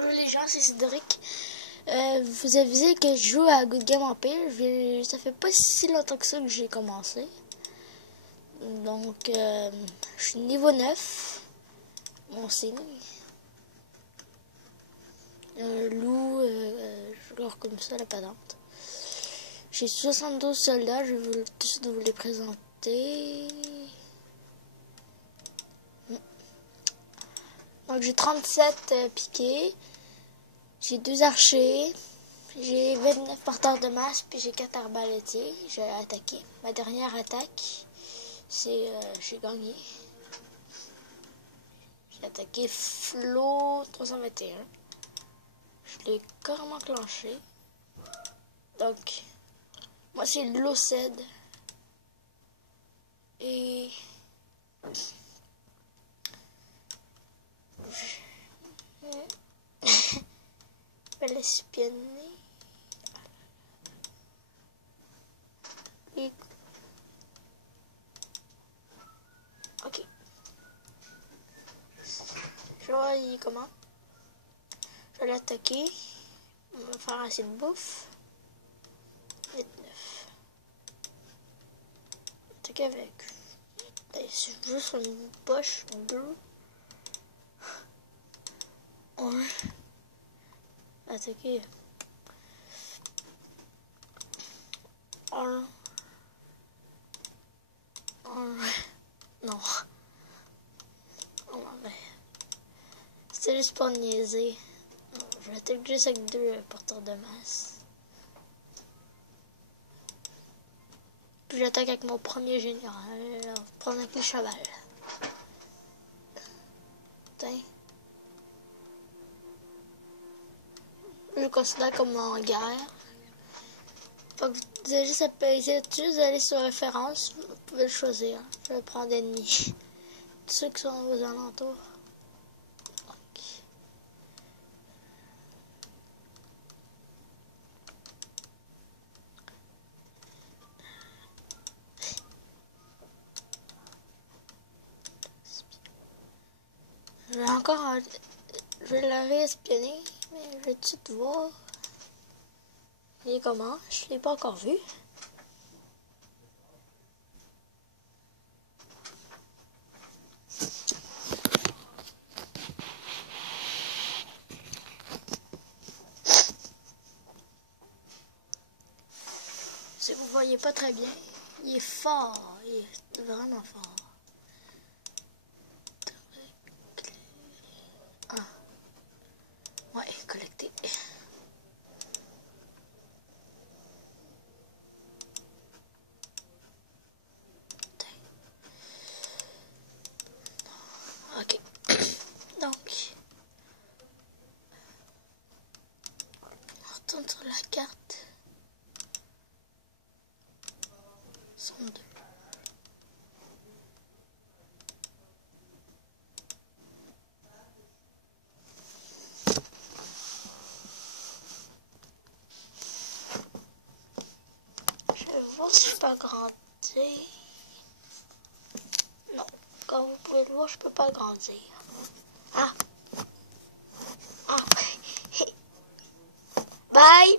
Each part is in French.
Allô les gens, c'est Cédric. Vous avisez que je joue à Good Game Empire. Ça fait pas si longtemps que ça que j'ai commencé. Donc, je suis niveau 9. Mon signe. Un loup, genre comme ça, la patente. J'ai 72 soldats, je vais tous vous les présenter. Donc, j'ai 37 piquets. J'ai 2 archers. J'ai 29 porteurs de masse, puis j'ai 4 arbalétiers. J'ai attaqué. Ma dernière attaque, c'est j'ai gagné. J'ai attaqué Flo 321. Je l'ai carrément clenché. Donc, moi c'est l'Oced. Et je vais l'espionner. Et... Ok. Je vois il comment. Je vais l'attaquer. On va faire assez de bouffe. 29. Attaquer avec. C'est juste une poche bleue. Ouais. Attaquer. Un. Non. Oh, c'était juste pour niaiser. Je vais attaquer juste avec 2 porteurs de masse. Puis j'attaque avec mon premier général. Prendre avec le cheval. Tiens. Je le considère comme en guerre. Fait que vous avez juste d'aller sur référence. Vous pouvez le choisir. Je vais prendre ennemi. Tous ceux qui sont aux alentours. Ok. Je vais le réespionner, mais je vais tout de suite voir. Il est comment? Je l'ai pas encore vu. Si vous voyez pas très bien, il est fort. Il est vraiment fort. Ah. Ouais, collecté. Ok. Donc, on retourne sur la carte. Sont 2. Je vais voir si je peux agrandir. Non, comme vous pouvez le voir, je peux pas agrandir. Ah. Ah. Bye.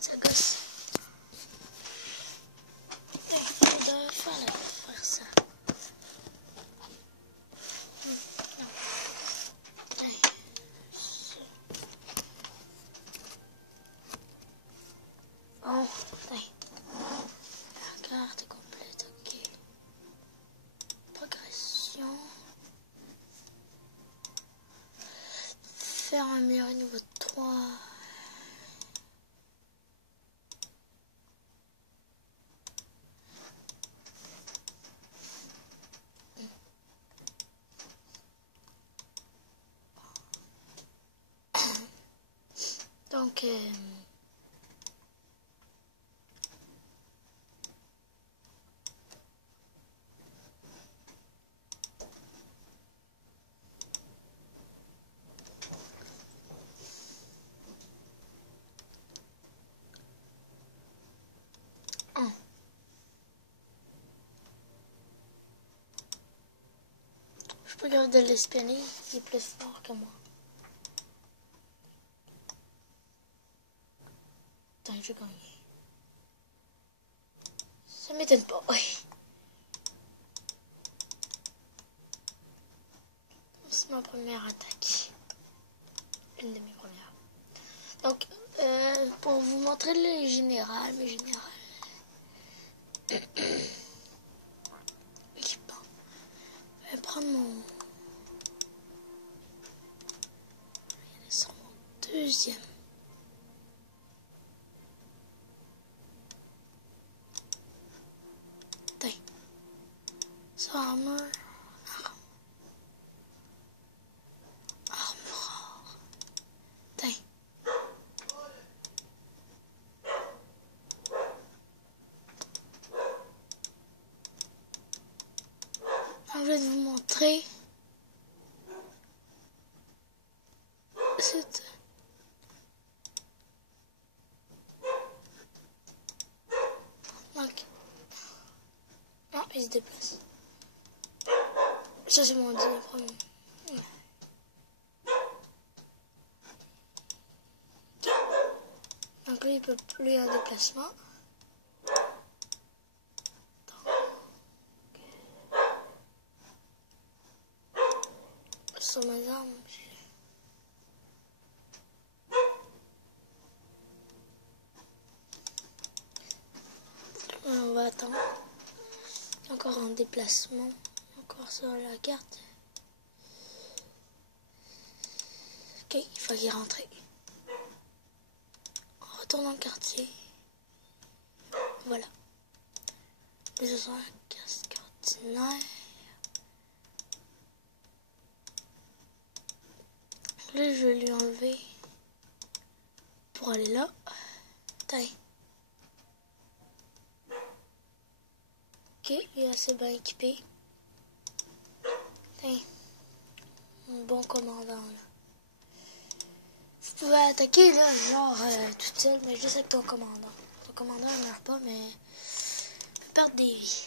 Ça gosse. Je dois faire ça. Oh, la carte est complète, ok. Progression. Faire un mur niveau 3. Donc, suis pas capable de l'espionner. Il est plus fort que moi. Attends, j'ai gagné. Ça m'étonne pas. Oui. C'est ma première attaque. Une de mes premières. Donc, pour vous montrer mes générales. Équipement. Je vais prendre mon... C'est mon deuxième. Tiens. Ça, armure. Armure. Tiens. Je vais vous montrer. C'est... Donc... Ah, il se déplace. Ça, c'est mon premier. Donc là, il peut plus en déplacement. Sur mes armes, on va attendre. Encore en déplacement. Encore sur la carte. Ok, il faut y rentrer. On retourne dans le quartier. Voilà. Mais ce sont un casque ordinaire. Là, je vais lui enlever pour aller là. Tiens. Ok, il est assez bien équipé. Tiens. Un bon commandant, là. Vous pouvez attaquer, là, genre, toute seule, mais juste avec ton commandant. Ton commandant ne meurt pas, mais il peut perdre des vies.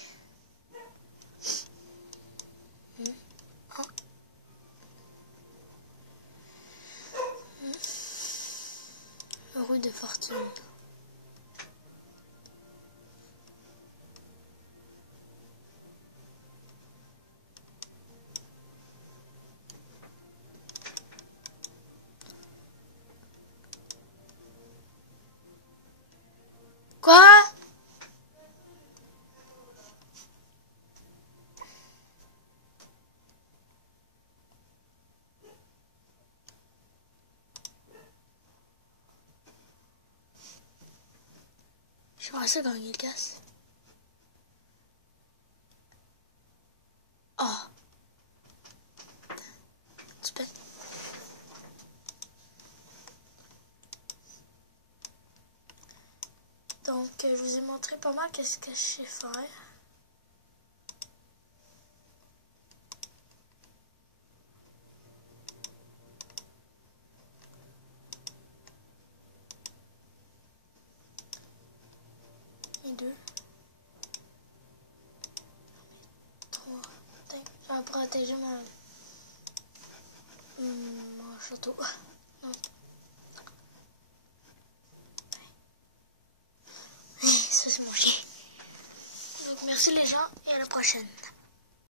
Ah. Heureux de fortune. Quoi? Je vais essayer de gagner le casse. Oh. Tu peux. Donc, je vous ai montré pas mal qu'est-ce que je sais faire. Et 2. 3. Je vais protéger mon château. Non. Ça, c'est mon chien. Donc, merci les gens et à la prochaine.